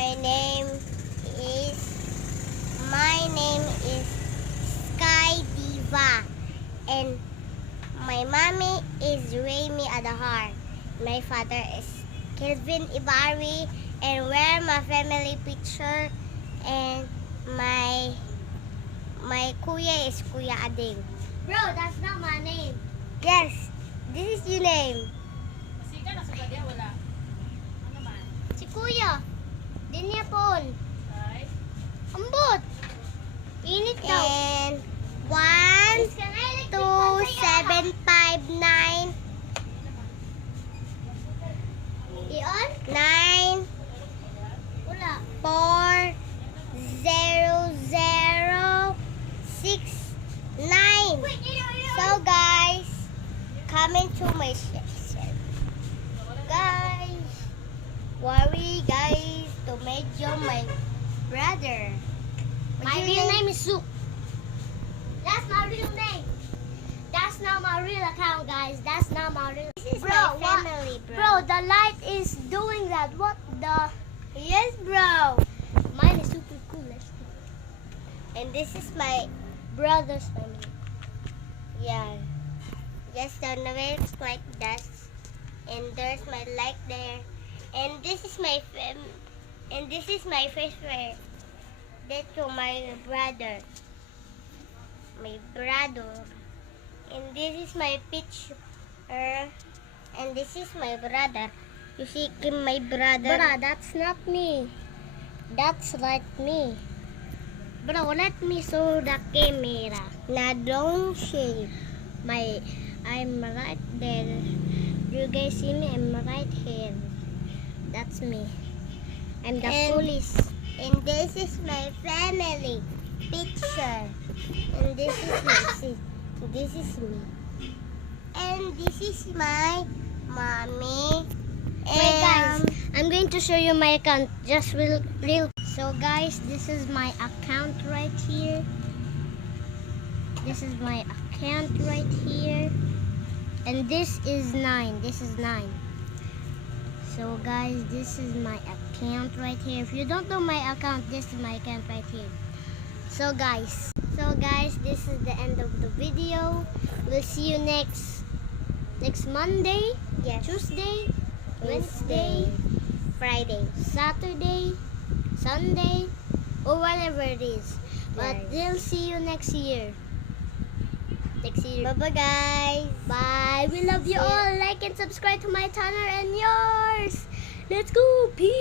My name is Sky Diva, and my mommy is Remy Adahar. My father is Kelvin Ibari, and we're my family picture, and my kuya is Kuya Ading. Bro, that's not my name. Yes, this is your name. Kasi ka nasa gadya, wala. Ano man? Si Kuya. Dinya pon. Ay, Ambot. Init daw. And 1, 2, 7, 5, 9, Iyon? 9, Wala. 4, 0, 0, 6, 9. So guys, comment to my section. Guys, worry guys to medyo my brother. My real name is Zook. That's my real name. That's not my real account, guys. That's not my real. This is Bro, my what? family, bro. Bro, the light is doing that. What the? Yes, bro. Mine is super cool. Let's go. And this is my Brother's family. yeah. Just on the way it's like that. And there's my light there. And this is my favorite. That's to my brother. My brother. And this is my picture. And this is my brother. You see my brother. Bro, that's not me. That's like me. Bro, let me show the camera. Na don't shave. I'm right there. You guys see me? I'm right here. That's me. I'm the And- police. And this is my family picture. And this is me. This is me. And this is my mommy. Wait, guys. And I'm going to show you my account. Just real. So, guys, this is my account right here. This is my account right here. And this is 9. This is 9. So, guys, this is my account right here. If you don't know my account, this is my account right here. So, guys, this is the end of the video. We'll see you next Monday, yes, Tuesday, Wednesday, Friday. Saturday, Sunday, or whatever it is. But Right. we'll see you next year. Next year. Bye-bye, guys. Bye. We love you See ya. all. Like and subscribe to my channel and yours. Let's go. Peace.